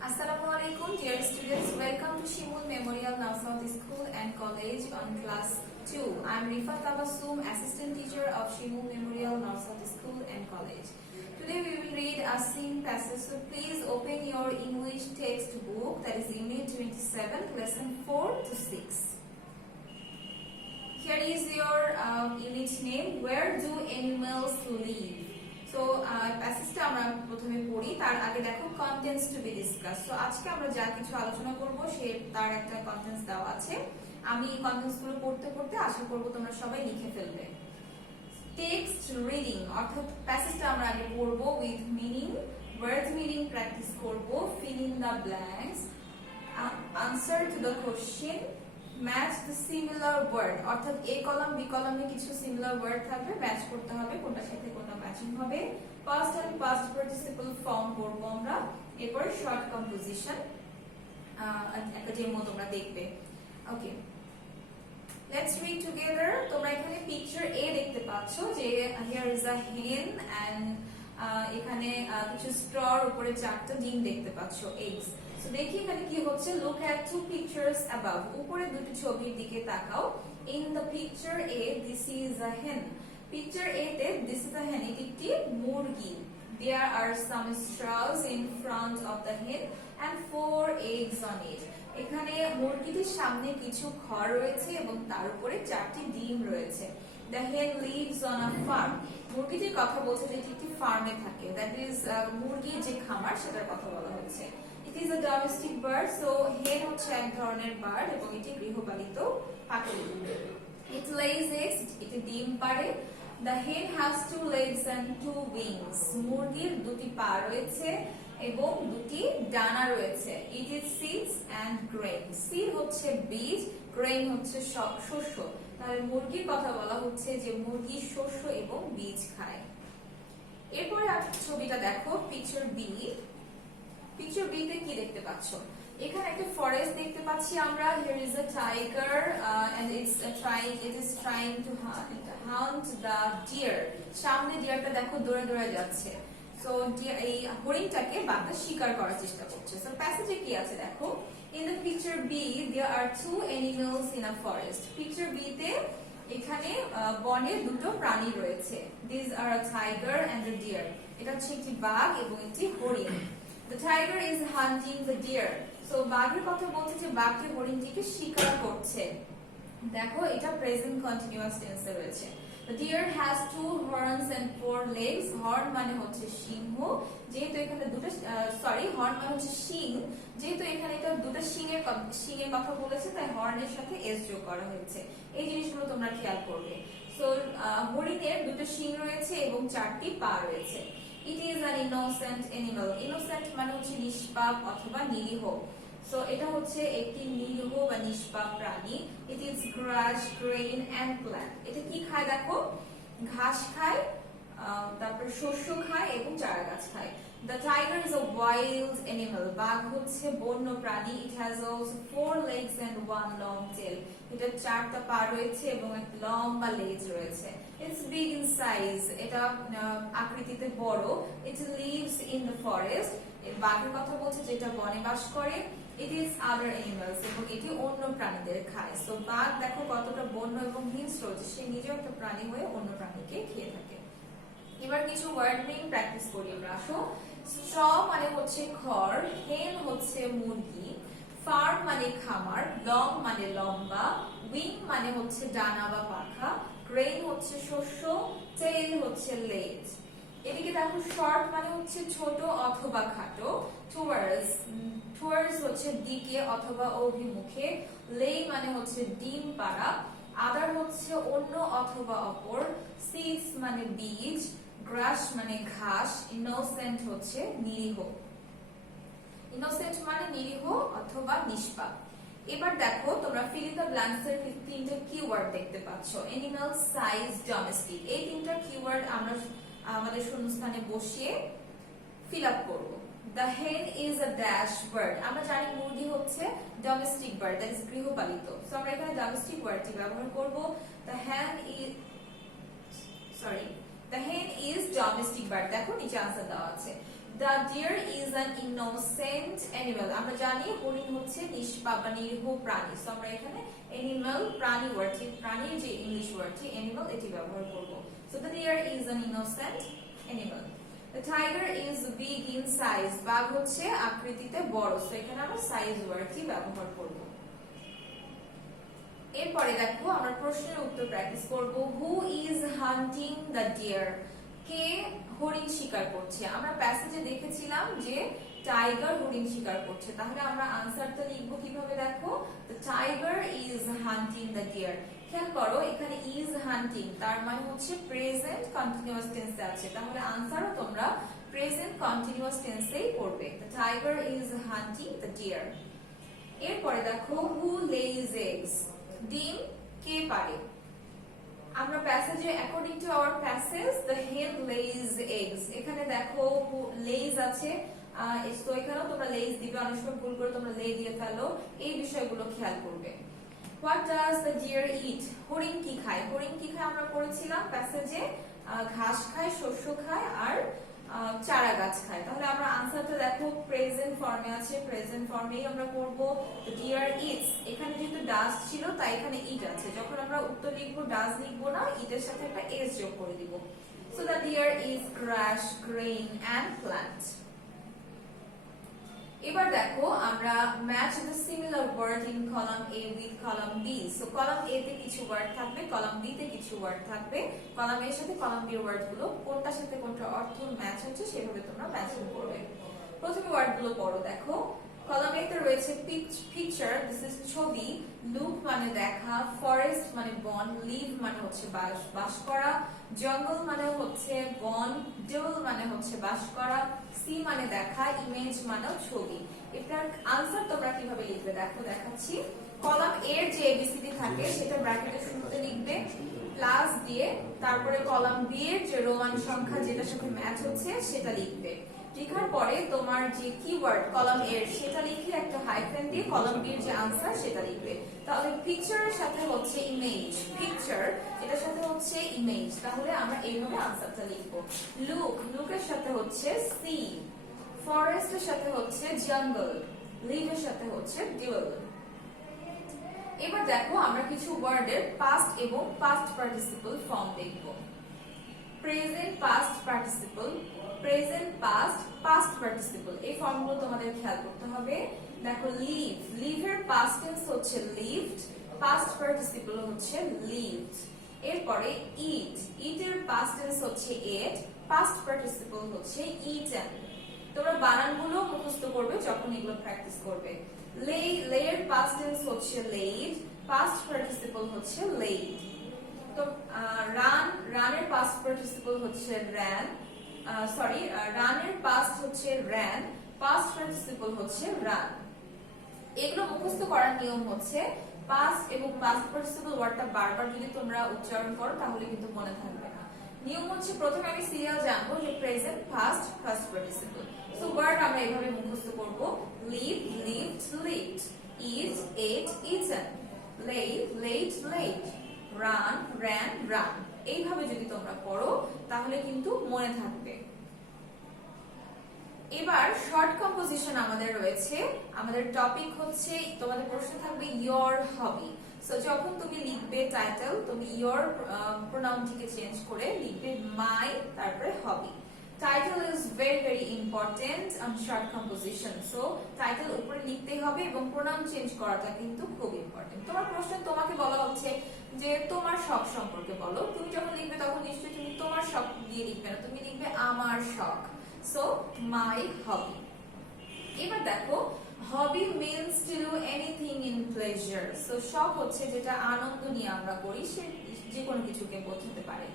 Assalamualaikum, dear students. Welcome to Shimul Memorial Nausauti School and College on class 2. I am Rifa Tabassum, assistant teacher of Shimul Memorial Nausauti School and College. Today we will read a sing passage. So please open your English textbook, that is Unit 27, lesson 4 to 6. Here is your unit name. Where do animals live? So প্যাসেজটা আমরা প্রথমে পড়ি, তার আগে দেখো contents to be discuss. So আজকে আমরা যা কিছু আলোচনা করব তার একটা কন্টেন্টস দেওয়া আছে। আমি কন্টেন্টস গুলো পড়তে পড়তে আশা করব তোমরা সবাই লিখে ফেলবে। টেক্সট রিডিং অর্থাৎ প্যাসেজটা আমরা আগে পড়ব with meaning, word meaning practice করব, fill in the blanks, answer to the question, match the similar word অর্থাৎ এ কলাম বি কলামে কিছু সিমিলার ওয়ার্ড থাকবে, ম্যাচ করতে হবে কোনটার সাথে কোনটা ম্যাচিং হবে। Past and past participle form পড়বো আমরা। এরপর শর্ট কম্পোজিশন একটা ডেমো তোমরা দেখবে। Okay, let's read together. তোমরা এখানে পিকচার এ দেখতে পাচ্ছ যে হিয়ার ইজ আ হেন এন্ড এখানে কিছু স্ট্রর উপরে চারটা ডিম দেখতে পাচ্ছ, এগস। সো দেখি এখানে কি হচ্ছে। Look at two pictures above, উপরে দুটি ছবির দিকে তাকাও। In the picture A this is a hen, picture এ তে দিস ইজ আ হেন, এটি একটি মুরগি। There are some straws in front of the hen and 4 eggs on it. এখানে মুরগিটির সামনে কিছু খড় রয়েছে এবং তার উপরে চারটি ডিম রয়েছে। The hen lives on a farm. মুরগিটির কথা বলছে যে এটি একটি ফার্মে থাকে, দ্যাট ইজ মুরগির যে খামার সেটার কথা বলা হচ্ছে। It is a domestic bird, so hen হচ্ছে এক ধরনের বার্ড এবং এটি গৃহপালিত পাখি। It lays eggs, এটি ডিম পাড়ে। The hen has 2 legs and 2 wings. মুরগির দুটি পা রয়েছে এবং দুটি ডানা রয়েছে। It eats seeds and grain. Seed হচ্ছে বীজ, grain হচ্ছে শস্য। তাহলে মুরগির কথা বলা হচ্ছে যে মুরগি শস্য এবং বীজ খায়। এরপরে ছবিটা দেখো, পিকচার বি। পিকচার বি তে কি দেখতে পাচ্ছ? এখানে একটা ফরেস্ট দেখতে পাচ্ছি আমরা। Here is a tiger and it is trying to hunt the deer. সামনে ডিয়ারটা দেখো দৌড়ে দৌড়ে যাচ্ছে। সো এই হরিণটাকে বাঘটা শিকার করার চেষ্টা করছে। সো প্যাসেজে কি আছে দেখো। In the picture B there are 2 animals in a forest. Picture B তে এখানে বনে দুটো প্রাণী রয়েছে। These are a tiger and a deer. এটা হচ্ছে একটি বাঘ এবং একটি হরিণ। The tiger is hunting the deer. So বাঘের কথা বলছে যে বাঘটি হরিণটিকে শিকার করছে। দেখো এটা প্রেজেন্ট কন্টিনিউয়াস টেন্সে রয়েছে। The deer has 2 horns and 4 legs. Horn মানে হচ্ছে সিংহ, যেহেতু এখানে দুটো হর্ন মানে হচ্ছে শিং, যেহেতু এখানে এটা দুটো শিংয়ের কথা বলেছে তাই হর্নের সাথে এস যোগ করা হয়েছে। এই জিনিসগুলো তোমরা খেয়াল করবে। সো হরিণের দুটো শিং রয়েছে এবং 4টি পা রয়েছে। It is an innocent animal. Innocent মানে হচ্ছে নিষ্পাপ অথবা নিরীহ। সো এটা হচ্ছে একটি নিরীহ বা নিষ্পাপ প্রাণী। It is grass, grain and plant. এটা কি খায় দেখো, ঘাস খায়, তারপর শস্য খায় এবং চারা গাছ খায়। The tiger is a wild animal. বাঘ হচ্ছে বন্য প্রাণী। It has also 4 legs and 1 long tail. এটা 4টা পা রয়েছে এবং একটা লম্বা লেজ রয়েছে। It's big in size. এটা আকৃতিতে বড়। It lives in the forest. বাঘের কথা বলছে যেটা বনে বাস করে। It is other animals. এবং এটি অন্য প্রাণীদের খায়। সো বাঘ দেখো কতটা বন্য এবং হিংস্র যে সে নিজেও একটা প্রাণী হয়ে অন্য প্রাণীকে খেয়ে থাকে। এবার কিছু ওয়ার্ড মিনিং প্র্যাকটিস করি আমরা। আসো। স্ট্র মানে হচ্ছে খড়, হেন হচ্ছে মুরগি, ফার্ম মানে খামার, লং মানে লম্বা, উইং মানে হচ্ছে ডানা বা পাখা, গ্রেইন হচ্ছে শস্য, টেইল হচ্ছে লেজ। এদিকে দেখো শর্ট মানে হচ্ছে ছোট অথবা খাটো, টুয়ার্ডস হচ্ছে দিকে অথবা অভিমুখে, লে মানে হচ্ছে ডিম পাড়া, আদার হচ্ছে অন্য অথবা অপর, সিডস মানে বীজ, গ্রাস মানে ঘাস, ইনোসেন্ট হচ্ছে নিরীহ। ইনোসেন্ট মানে নিরীহ অথবা নিষ্পাপ। এবার দেখো তোমরা ফিল ইন দ্য ব্ল্যাঙ্কস এর 3টা কিওয়ার্ড দেখতে পাচ্ছ। Animal, size, domestic. এই 3টা কিওয়ার্ড আমরা আমাদের শূন্যস্থানে বসিয়ে ফিল আপ করব। The hen is a dash bird. আমরা জানি মুরগি হচ্ছে ডোমেস্টিক বার্ড, দ্যাট ইজ গৃহপালিত। সো আমরা এখানে ডোমেস্টিক ওয়ার্ডটি ব্যবহার করব। The hen is domestic bird. দেখো নিচে আনসার দেওয়া আছে। The deer is an innocent animal. আমরা জানি হরিণ হচ্ছে নিষ্পাপ বা নিরীহ প্রাণী। সো আমরা এখানে animal প্রাণী ওয়ার্ডটি, প্রাণীর যে ইংলিশ ওয়ার্ডটি animal এটি ব্যবহার করব। So the deer is an innocent animal. The tiger is big in size. বাঘ হচ্ছে আকৃতিতে বড়। সো এখানে আমরা সাইজ ওয়ার্ডটি ব্যবহার করব। এরপরে দেখো আমরা প্রশ্নের উত্তর প্র্যাকটিস করব। Who is hunting the deer? কে হরিণ শিকার করছে? আমরা প্যাসেজে দেখেছিলাম যে টাইগার হরিণ শিকার করছে। তাহলে আমরা আনসারটা লিখব কিভাবে দেখো? The tiger is hunting the deer. খেয়াল করো এখানে is hunting তার মানে হচ্ছে প্রেজেন্ট কন্টিনিউয়াস টেন্সে আছে। তাহলে আনসারও তোমরা প্রেজেন্ট কন্টিনিউয়াস টেন্সেই করবে। The tiger is hunting the deer. এরপরে দেখো who lays eggs? ডিম কে পারে? আমরা প্যাসেজে according to our passage the hen lays eggs, এখানে দেখো lays আছে, তো এখানেও তোমরা lays দিবে, অনেক সময় ভুল করে তোমরা lay দিয়ে ফেলো। এই বিষয়গুলো খেয়াল করবে। What does the deer eat? হরিণ কি খায়? হরিণ কি খায় আমরা পড়েছিলাম প্যাসেজে, ঘাস খায়, শস্য খায় আর চারা গাছ খায়। তাহলে আমরা আনসারটা দেখো প্রেজেন্ট ফর্মে আছে, প্রেজেন্ট ফর্মেই আমরা করব। The deer eats, এখানে যেহেতু does ছিল তাই এখানে eat আছে। যখন আমরা উত্তর লিখব does লিখব না, eat এর সাথে একটা s যোগ করে দিব। So the deer eats grass, grain and plant. এবার দেখো আমরা match the similar word in column A with column B. So column A তে কিছু ওয়ার্ড থাকবে, কলাম B তে কিছু ওয়ার্ড থাকবে। কলাম A এর সাথে কলাম B এর ওয়ার্ডগুলো কোনটার সাথে কোনটা অর্থ ম্যাচ হচ্ছে সেভাবে তোমরা ম্যাচিং করবে। প্রথমে ওয়ার্ডগুলো পড়ো দেখো। কলাম A তে রয়েছে পিকচার, দিস ইজ ছবি, লুক মানে দেখা, ফরেস্ট মানে বন, লিভ মানে হচ্ছে বাস করা, জঙ্গল মানে হচ্ছে বন, ডেভিল মানে হচ্ছে বাস করা, সি মানে দেখা, ইমেজ মানে ছবি। এটার আনসার তোমরা কিভাবে লিখবে দেখো দেখাচ্ছি। কলাম এর যে এবিসিডি থাকে সেটা ব্র্যাকেটের শুরুতে লিখবে প্লাস দিয়ে, তারপরে কলাম বি এর যে রোমান সংখ্যা যেটার সাথে ম্যাচ হচ্ছে সেটা লিখবে। লেখার পরে তোমার যে কিওয়ার্ড কলাম এর সেটা লিখে একটা হাইফেন দিয়ে কলাম বি এর যে আনসার সেটা লিখবে। তাহলে পিকচারের সাথে হচ্ছে ইমেজ, পিকচার এটার সাথে হচ্ছে ইমেজ, তাহলে আমরা এইভাবে আনসারটা লিখবো। লুক, লুকের সাথে হচ্ছে সি, ফরেস্টের সাথে হচ্ছে জঙ্গল, লিভের সাথে হচ্ছে ডেভিল। এবার দেখো আমরা কিছু ওয়ার্ডের পাস্ট এবং পাস্ট পার্টিসিপল ফর্ম দেখব। Present past participle, present past past participle, এই ফর্মগুলো তোমাদের খেয়াল করতে হবে। দেখো লিভ, লিভের পাস্ট টেন্স হচ্ছে লিভড, পাস্ট পার্টিসিপল হচ্ছে লিভড। এরপরে ইট, ইটের পাস্ট টেন্স হচ্ছে এট, পাস্ট পার্টিসিপল হচ্ছে ইটেন। তোমরা বানানগুলো মুখস্থ করবে যখন এগুলো প্র্যাকটিস করবে। লে, লের পাস্ট টেন্স হচ্ছে লেইড, পাস্ট পার্টিসিপল হচ্ছে লেইড। তো রান, রানের পাস্ট পার্টিসিপল হচ্ছে র্যান, রানের পাস্ট হচ্ছে র্যান, পাস্ট পার্টিসিপল হচ্ছে রান। এগুলো মুখস্থ করার নিয়ম হচ্ছে পাস্ট এবং পাস্ট পার্টিসিপল ওয়ার্ডটা বারবার যদি তোমরা উচ্চারণ করো তাহলে কিন্তু মনে থাকবে না। নিয়ম হচ্ছে প্রথমে আমি সিরিয়াল জানবো যে present past first participle. So word আমরা এইভাবে মুখস্থ করব। Live, lived, lived, eat, ate, eaten, let, let, let, run, ran, run. এইভাবে যদি তোমরা পড়ো তাহলে কিন্তু মনে থাকবে। এবার শর্ট কম্পোজিশন আমাদের রয়েছে। আমাদের টপিক হচ্ছে, তোমাদের প্রশ্ন থাকবে ইয়োর হবি। সো যখন তুমি লিখবে টাইটেল, তুমি ইয়োর প্রোনাউনটিকে চেঞ্জ করে লিখবে মাই, তারপরে hobby. Title is very very important on short composition. So title উপরে লিখতেই হবে এবং প্রোনাউন চেঞ্জ করাটা কিন্তু খুব ইম্পর্টেন্ট। তোমার প্রশ্ন তোমাকে বলা হচ্ছে যে তোমার শখ সম্পর্কে বলো। তুমি যখন লিখবে তখন নিশ্চয়ই তুমি তোমার শখ দিয়ে লিখবে না, তুমি লিখবে আমার শখ। So my hobby. এবার দেখো hobby means to do anything in pleasure. So শখ হচ্ছে যেটা আনন্দ নিয়ে আমরা করি, সে যে কোনো কিছুকে বোঝাতে পারে।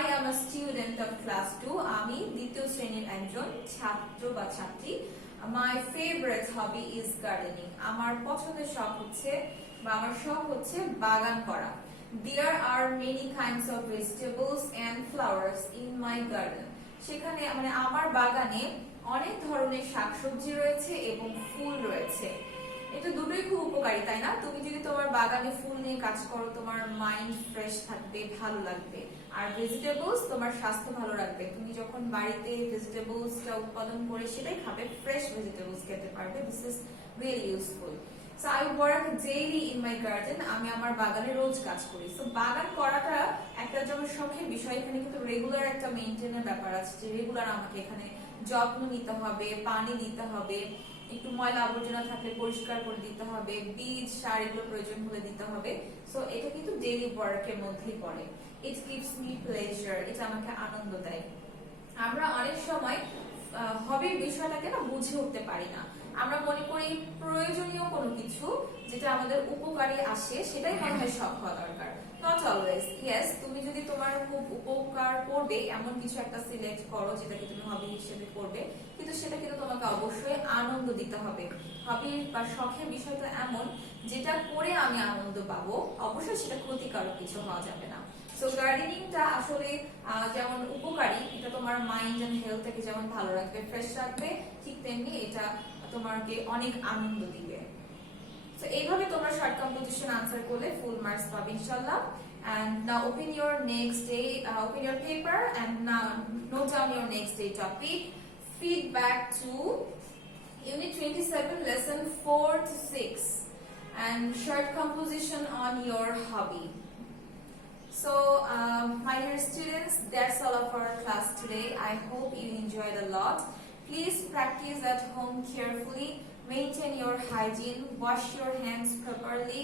I am a student of class 2. আমি দ্বিতীয় শ্রেণীর একজন ছাত্র বা ছাত্রী। My favorite hobby is gardening. আমার পছন্দের শখ হচ্ছে বা আমার শখ হচ্ছে বাগান করা। There are many kinds of vegetables and flowers in my garden. সেখানে মানে আমার বাগানে অনেক ধরনের শাকসবজি রয়েছে এবং ফুল রয়েছে। এটা দুটোই খুব উপকারী, তাই না? তুমি যদি তোমার বাগানে ফুল নিয়ে কাজ করো তোমার মাইন্ড ফ্রেশ থাকবে, ভালো লাগবে। আর ভেজিটেবলস তোমার স্বাস্থ্য ভালো রাখবে। তুমি যখন বাড়িতে ভেজিটেবলসটা উৎপাদন করে সেটাই খাবে, ফ্রেশ ভেজিটেবলস খেতে পারবে। This is really useful. So I work daily in my garden. আমি আমার বাগানে রোজ কাজ করি। সো বাগান করাটা একটা যেমন শখের বিষয়, এখানে কিন্তু রেগুলার একটা মেইনটেইনের ব্যাপার আছে, যে রেগুলার আমাকে এখানে যত্ন নিতে হবে, পানি দিতে হবে, একটু ময়লা আবর্জনা থাকলে পরিষ্কার করে দিতে হবে, বীজ সার এগুলো প্রয়োজন হলে দিতে হবে। সো এটা কিন্তু ডেইলি ওয়ার্কের মধ্যেই পড়ে। ইট গিভস মি প্লেজার, এটা আমাকে আনন্দ দেয়। আমরা অনেক সময় হবির বিষয়টাকে না বুঝে উঠতে পারি না। আমরা মনে করি প্রয়োজনীয় কোনো কিছু যেটা আমাদের উপকারী আসে সেটাই মনে হয় শখ হওয়া দরকার। Not always. ইয়েস, তুমি যদি তোমার খুব উপকার করবে এমন কিছু একটা সিলেক্ট করো যেটাকে তুমি হবি হিসেবে করবে, কিন্তু সেটা কিন্তু তোমাকে অবশ্যই আনন্দ দিতে হবে। হবির বা শখের বিষয়টা এমন যেটা করে আমি আনন্দ পাবো, অবশ্যই সেটা ক্ষতিকারক কিছু হওয়া যাবে না। সো গার্ডেনিংটা আসলে যেমন উপকারী, এটা তোমার মাইন্ড এন্ড হেলথকে যেমন ভালো রাখবে, ফ্রেশ রাখবে, ঠিক তেমনি এটা তোমাকে অনেক আনন্দ দিবে। সো এইভাবে তোমরা শর্ট কম্পোজিশন আনসার করলে ফুল মার্কস পাবে ইনশাআল্লাহ। And now open your next day, open your paper and now note down your next day topic. Feedback to Unit 27, Lesson 4 to 6, and short composition on your hobby. So, my dear students, that's all of our class today. I hope you enjoyed a lot. Please practice at home carefully, maintain your hygiene, wash your hands properly,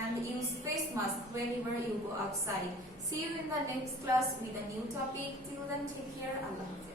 and use face mask whenever you go outside. See you in the next class with a new topic. Till then, take care. Allah Hafiz.